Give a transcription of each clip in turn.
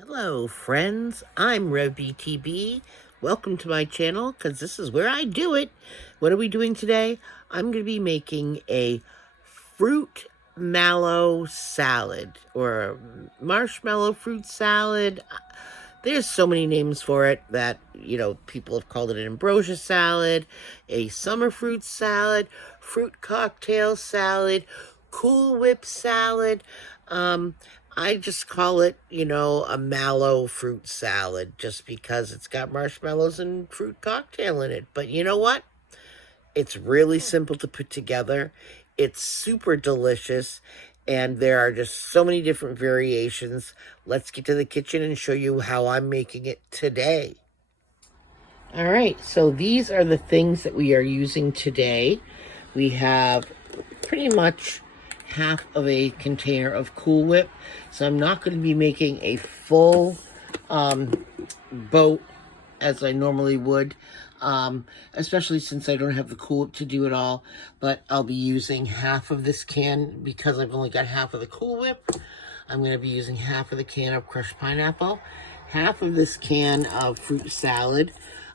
Hello friends, I'm revBTB. Welcome to my channel because this is where I do it. What are we doing today? I'm going to be making a fruit mallow salad or marshmallow fruit salad. There's so many names for it that, people have called it an ambrosia salad, a summer fruit salad, fruit cocktail salad, Cool Whip salad. I just call it, a mallow fruit salad just because it's got marshmallows and fruit cocktail in it. But you know what? It's really simple to put together. It's super delicious, and there are just so many different variations. Let's get to the kitchen and show you how I'm making it today. All right, so these are the things that we are using today. We have pretty much half of a container of Cool Whip. So I'm not going to be making a full boat as I normally would, especially since I don't have the Cool Whip to do it all. But I'll be using half of this can because I've only got half of the Cool Whip. I'm going to be using half of the can of crushed pineapple, half of this can of fruit salad.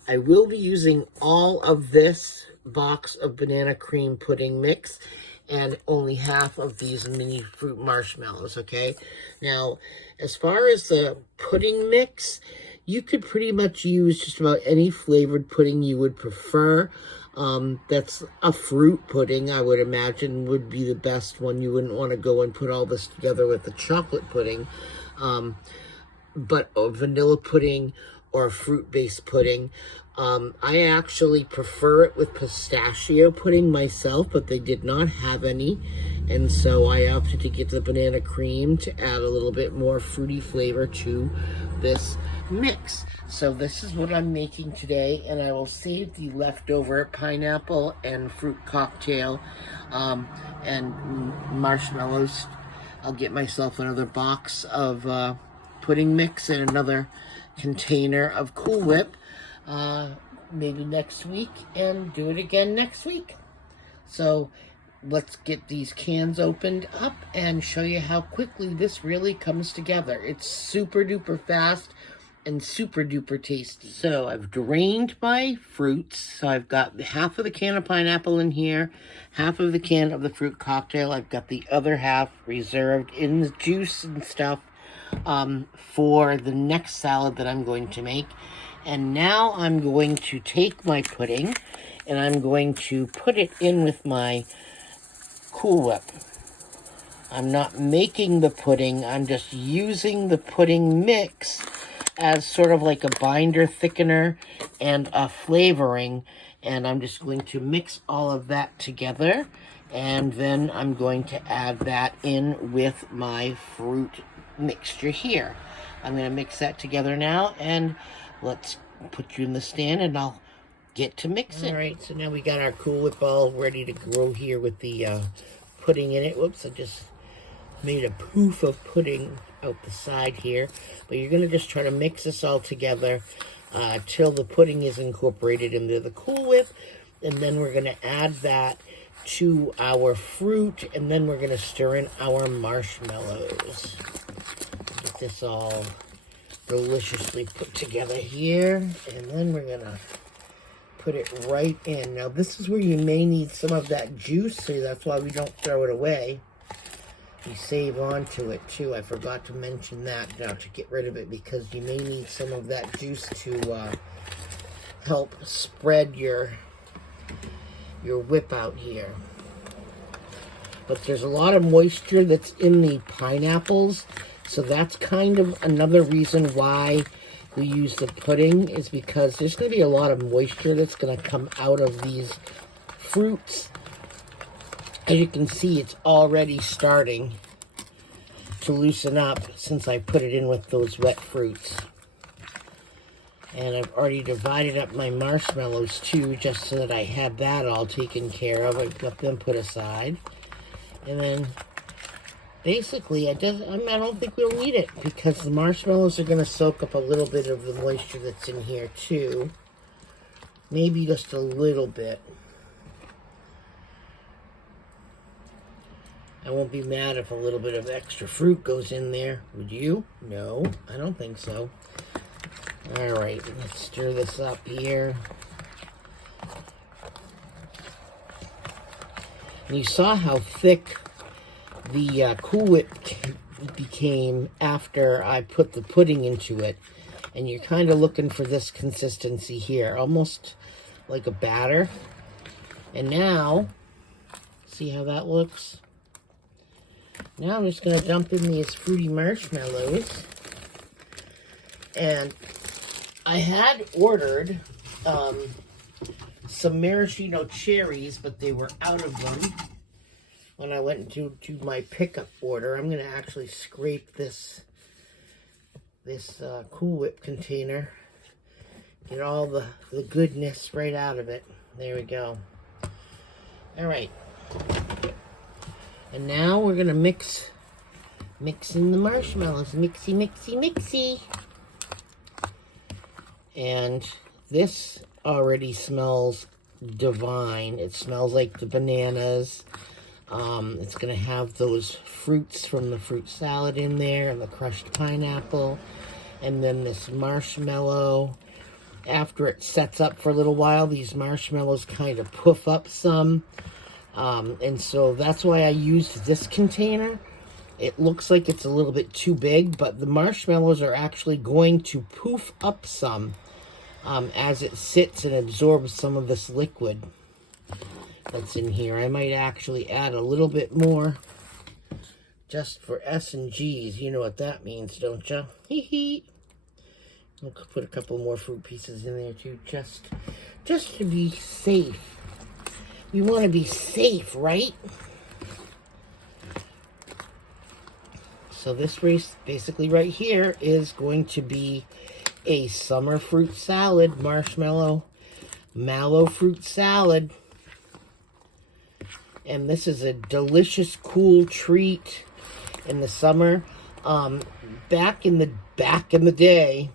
I will be using all of this box of banana cream pudding mix and only half of these mini fruit marshmallows, okay? Now, as far as the pudding mix, you could pretty much use just about any flavored pudding you would prefer. That's a fruit pudding, I would imagine, would be the best one. You wouldn't want to go and put all this together with the chocolate pudding. But a vanilla pudding or a fruit-based pudding. I actually prefer it with pistachio pudding myself, but they did not have any. And so I opted to get the banana cream to add a little bit more fruity flavor to this mix. So this is what I'm making today, and I will save the leftover pineapple and fruit cocktail and marshmallows. I'll get myself another box of pudding mix and another container of Cool Whip maybe next week, and do it again next week. So let's get these cans opened up and show you how quickly this really comes together. It's super duper fast and super duper tasty. So I've drained my fruits. So I've got half of the can of pineapple in here, half of the can of the fruit cocktail. I've got the other half reserved in the juice and stuff for the next salad that I'm going to make. And now I'm going to take my pudding and I'm going to put it in with my Cool Whip. I'm not making the pudding, I'm just using the pudding mix as sort of like a binder, thickener, and a flavoring. And I'm just going to mix all of that together. And then I'm going to add that in with my fruit mixture here. I'm going to mix that together now, and let's put you in the stand and I'll get to mixing. All right, so now we got our Cool Whip all ready to go here with the pudding in it. Whoops, I just made a poof of pudding out the side here. But you're going to just try to mix this all together till the pudding is incorporated into the Cool Whip. And then we're going to add that to our fruit, and then we're going to stir in our marshmallows. Get this all deliciously put together here, and then we're going to put it right in. Now this is where you may need some of that juice, so that's why we don't throw it away. We save on to it too. I forgot to mention that now to get rid of it, because you may need some of that juice to help spread your whip out here. But there's a lot of moisture that's in the pineapples, so that's kind of another reason why we use the pudding, is because there's going to be a lot of moisture that's going to come out of these fruits. As you can see, it's already starting to loosen up since I put it in with those wet fruits. And I've already divided up my marshmallows too, just so that I have that all taken care of. I've got them put aside. And then basically, I don't think we'll need it, because the marshmallows are going to soak up a little bit of the moisture that's in here too. Maybe just a little bit. I won't be mad if a little bit of extra fruit goes in there. Would you? No, I don't think so. All right, let's stir this up here. And you saw how thick the Cool Whip became after I put the pudding into it. And you're kind of looking for this consistency here, almost like a batter. And now, see how that looks? Now I'm just going to dump in these fruity marshmallows. And I had ordered some maraschino cherries, but they were out of them when I went to my pickup order. I'm going to actually scrape this Cool Whip container. Get all the goodness right out of it. There we go. All right. And now we're going to mix in the marshmallows. Mixy, mixy, mixy. And this already smells divine. It smells like the bananas. It's going to have those fruits from the fruit salad in there and the crushed pineapple. And then this marshmallow. After it sets up for a little while, these marshmallows kind of poof up some. And so that's why I used this container. It looks like it's a little bit too big, but the marshmallows are actually going to poof up some as it sits and absorbs some of this liquid that's in here. I might actually add a little bit more just for S&Gs. You know what that means, don't you? Hee hee. I'll put a couple more fruit pieces in there too, just to be safe. We want to be safe, right? So this basically right here is going to be a summer fruit salad, marshmallow, mallow fruit salad. And this is a delicious, cool treat in the summer. Back in the day,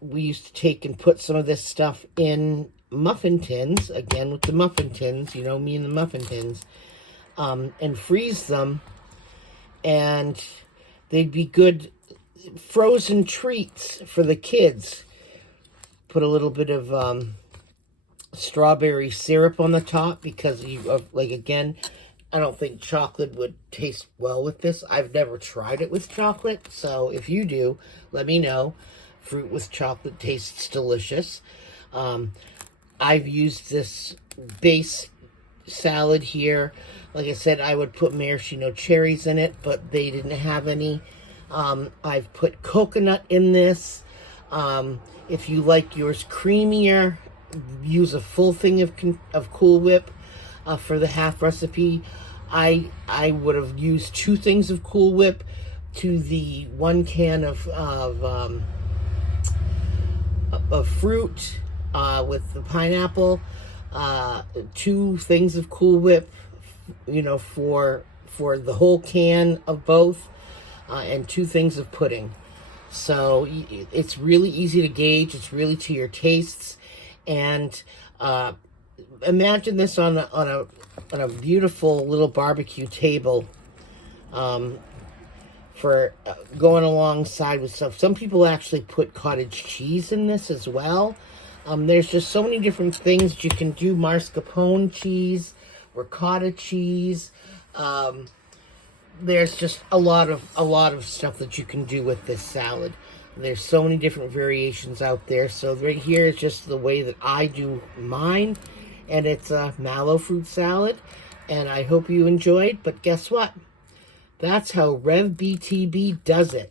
we used to take and put some of this stuff in muffin tins, again with the muffin tins, you know me and the muffin tins, and freeze them, and they'd be good frozen treats for the kids. Put a little bit of strawberry syrup on the top because again, I don't think chocolate would taste well with this. I've never tried it with chocolate, so if you do, let me know. Fruit with chocolate tastes delicious. I've used this base salad here. Like I said, I would put maraschino cherries in it, but they didn't have any. I've put coconut in this. If you like yours creamier, use a full thing of Cool Whip for the half recipe. I would have used 2 things of Cool Whip to the 1 can of fruit with the pineapple, 2 things of Cool Whip, you know, for the whole can of both, and 2 things of pudding. So it's really easy to gauge. It's really to your tastes, and imagine this on a beautiful little barbecue table. For going alongside with stuff. Some people actually put cottage cheese in this as well. There's just so many different things you can do. Mascarpone cheese, ricotta cheese. There's just a lot of stuff that you can do with this salad. There's so many different variations out there. So right here is just the way that I do mine, and it's a mallow fruit salad. And I hope you enjoyed. But guess what? That's how revBTB does it.